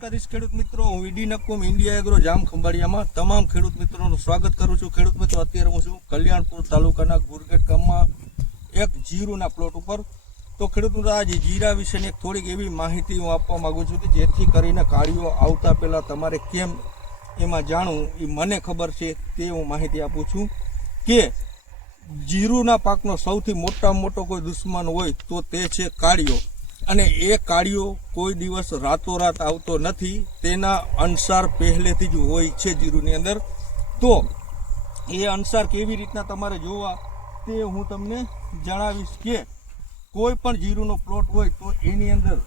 દ્વારકાધીશ ખેડૂત મિત્રો, હું ED Nakum India agro, Jam ખંભાળિયામાં તમામ ખેડૂત મિત્રોનું સ્વાગત કરું છું. ખેડૂત મિત્રો, અત્યારે હું છું કલ્યાણપુર તાલુકાના ગુરગેટ ગામમાં, એક જીરુના પ્લોટ ઉપર. તો ખેડૂત મિત્રો, આજે જીરા વિશેની એક થોડીક એવી માહિતી હું આપવા માંગુ છું કે જેથી કરીને કાળીઓ આવતા પહેલાં તમારે કેમ એમાં જાણવું, એ મને ખબર છે, તે હું માહિતી આપું છું કે જીરુના પાકનો સૌથી મોટામાં મોટો કોઈ દુશ્મન હોય તો તે છે કાળીઓ. અને એ કાળીઓ કોઈ દિવસ રાતોરાત આવતો નથી. તેના અણસાર પહેલેથી જ હોય છે જીરુની અંદર. તો એ અણસાર કેવી રીતના તમારે જોવા તે હું તમને જણાવીશ કે કોઈ પણ જીરુનો પ્લોટ હોય તો એની અંદર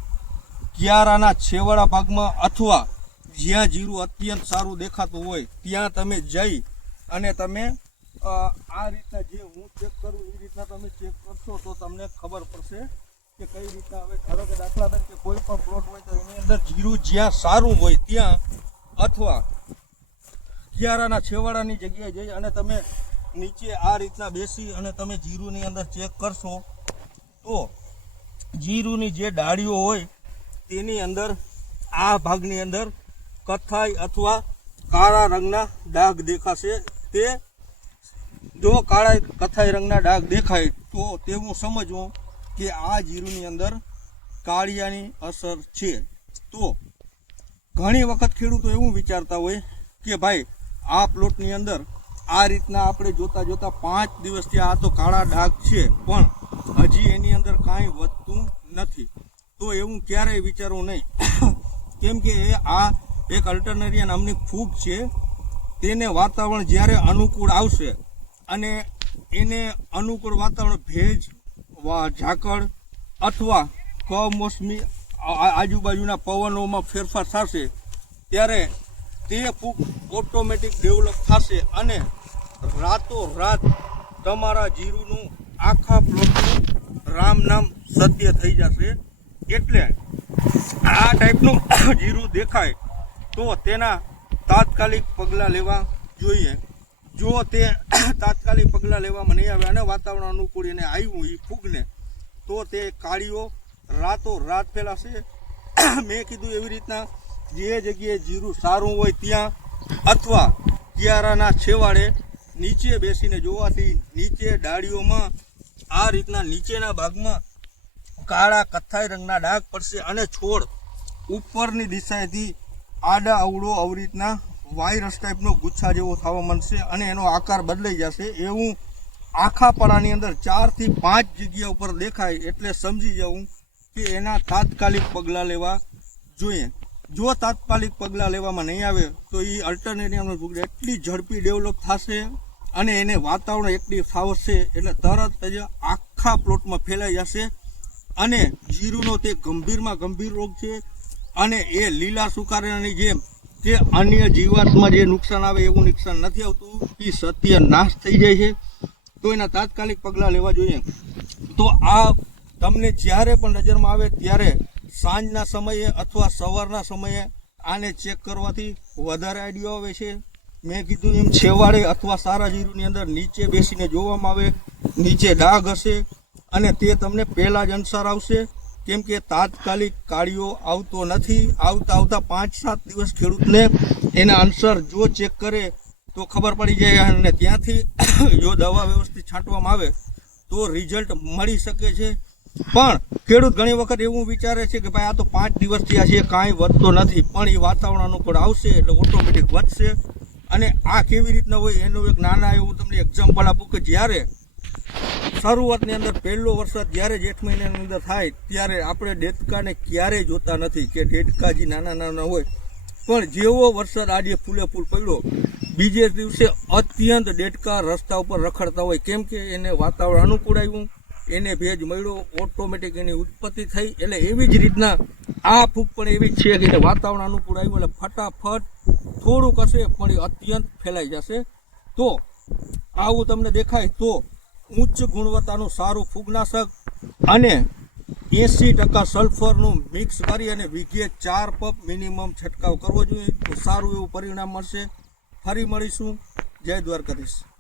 ક્યારાના છેવાડા ભાગમાં અથવા જ્યાં જીરું અત્યંત સારું દેખાતું હોય ત્યાં તમે જઈ અને તમે આ રીતના જે હું ચેક કરું, એ રીતના તમે ચેક કરશો તો તમને ખબર પડશે કે કઈ રીતના હવે ધારો કે દાખલા તરીકે કોઈ પણ પ્લોટ હોય તો એની અંદર જીરું જ્યાં સારું હોય ત્યાં અથવા કિયારાના છેવાડાની જગ્યાએ જઈ અને તમે નીચે આ રીતના બેસી અને તમે જીરુંની અંદર ચેક કરશો તો જીરુંની જે ડાળીઓ હોય તેની અંદર આ ભાગની અંદર કથ્થાઈ અથવા કાળા રંગના ડાઘ દેખાશે. તે જો કાળા કથાઈ રંગના ડાઘ દેખાય તો તેવું સમજવું. કે આ જીરુની અંદર કાળિયાની અસર છે. તો ઘણી વખત ખેડૂતો એવું વિચારતા હોય કે ભાઈ, આ પ્લોટની અંદર આ રીતના આપણે જોતા જોતા પાંચ દિવસથી આ તો કાળા ડાઘ છે, પણ હજી એની અંદર કાંઈ વધતું નથી. તો એવું ક્યારેય વિચારવું નહીં. કેમ કે એ આ એક અલ્ટરનેરિયા નામની ફૂગ છે. તેને વાતાવરણ જ્યારે અનુકૂળ આવશે અને એને અનુકૂળ વાતાવરણ ભેજ ઝાકળ અથવા કમોસમી આજુબાજુના પવનોમાં ફેરફાર થશે, ત્યારે તે ફૂગ ઓટોમેટિક ડેવલપ થશે અને રાતો રાત તમારા જીરુનું આખા પ્લોટનું રામ નામ સત્ય થઈ જશે. એટલે આ ટાઈપનું જીરું દેખાય તો તેના તાત્કાલિક પગલાં લેવા જોઈએ. જો તે તાત્કાલિક પગલાં લેવામાં નહીં આવે અને વાતાવરણ અનુકૂળ એને આવ્યું એ ફૂગને, તો તે કાળીઓ રાતો રાત ફેલાશે. મેં કીધું એવી રીતના જે જગ્યાએ જીરું સારું હોય ત્યાં અથવા કિયારાના છેવાડે નીચે બેસીને જોવાથી નીચે ડાળીઓમાં આ રીતના નીચેના ભાગમાં કાળા કથ્થાઈ રંગના ડાઘ પડશે અને છોડ ઉપરની દિશાએથી આડા અવળો આવી રીતના વાયરસ ટાઈપનો ગુચ્છા જેવો થવા માંડશે અને એનો આકાર બદલાઈ જશે એવું આખા પડાની અંદર ચારથી પાંચ જગ્યા ઉપર દેખાય એટલે સમજી જવું કે એના તાત્કાલિક પગલાં લેવા જોઈએ. જો તાત્કાલિક પગલાં લેવામાં નહીં આવે, તો એ અલ્ટરનેટિવનો ફૂગ એટલી ઝડપી ડેવલપ થશે અને એને વાતાવરણ એટલી ફાવશે એટલે તરત જ આખા પ્લોટમાં ફેલાઈ જશે અને જીરુનો તે ગંભીરમાં ગંભીર રોગ છે અને એ લીલા સુકારાની જેમ જે અન્ય જીવાતમાં જે નુકસાન આવે એવું નુકસાન નથી આવતું એ સત્ય નાશ થઈ જાય છે. તો એના તાત્કાલિક પગલાં લેવા જોઈએ. તો આ તમને જ્યારે પણ નજરમાં આવે ત્યારે સાંજના સમયે અથવા સવારના સમયે આને ચેક કરવાથી વધારે આઈડિયો આવે છે. મેં કીધું એમ છેવાડે અથવા સારા જીરુની અંદર નીચે બેસીને જોવામાં આવે, નીચે ડાઘ હશે અને તે તમને પહેલાં જ અનુસાર આવશે. કેમ કે તાત્કાલિક કાળીઓ આવતો નથી. આવતા આવતા પાંચ સાત દિવસ ખેડૂતને એના આન્સર જો ચેક કરે તો ખબર પડી જાય અને ત્યાંથી જો દવા વ્યવસ્થિત છાંટવામાં આવે તો રિઝલ્ટ મળી શકે છે. પણ ખેડૂત ઘણી વખત એવું વિચારે છે કે ભાઈ આ તો પાંચ દિવસથી આ છે કાંઈ વધતો નથી, પણ એ વાતાવરણ અનુકૂળ આવશે એટલે ઓટોમેટિક વધશે. અને આ કેવી રીતના હોય એનું એક નાના એવું તમને એક્ઝામ્પલ આપું કે જ્યારે શરૂઆતની અંદર પહેલો વરસાદ જ્યારે જેઠ મહિનાની અંદર થાય ત્યારે આપણે ડેટકાને ક્યારેય જોતા નથી કે ડેટકા નાના નાના હોય. પણ જેવો વરસાદ આજે ફૂલે ફૂલ પડ્યો, બીજે દિવસે અત્યંત ડેટકા રસ્તા ઉપર રખડતા હોય. કેમ કે એને વાતાવરણ અનુકૂળ આવ્યું એને ભેજ મળ્યો, ઓટોમેટિક એની ઉત્પત્તિ થઈ. એટલે એવી જ રીતના આ ફૂગ પણ એવી જ છે કે વાતાવરણ અનુકૂળ આવ્યું એટલે ફટાફટ થોડુંક હશે, પણ એ અત્યંત ફેલાઈ જશે. તો આવું તમને દેખાય તો ઉચ્ચ ગુણવત્તાનું સારું ફૂગનાશક અને એંસી ટકા સલ્ફરનું મિક્સ કરી અને વીઘે ચાર પપ મિનિમમ છંટકાવ કરવો જોઈએ. તો સારું એવું પરિણામ મળશે. ફરી મળીશું. જય દ્વારકાધીશ.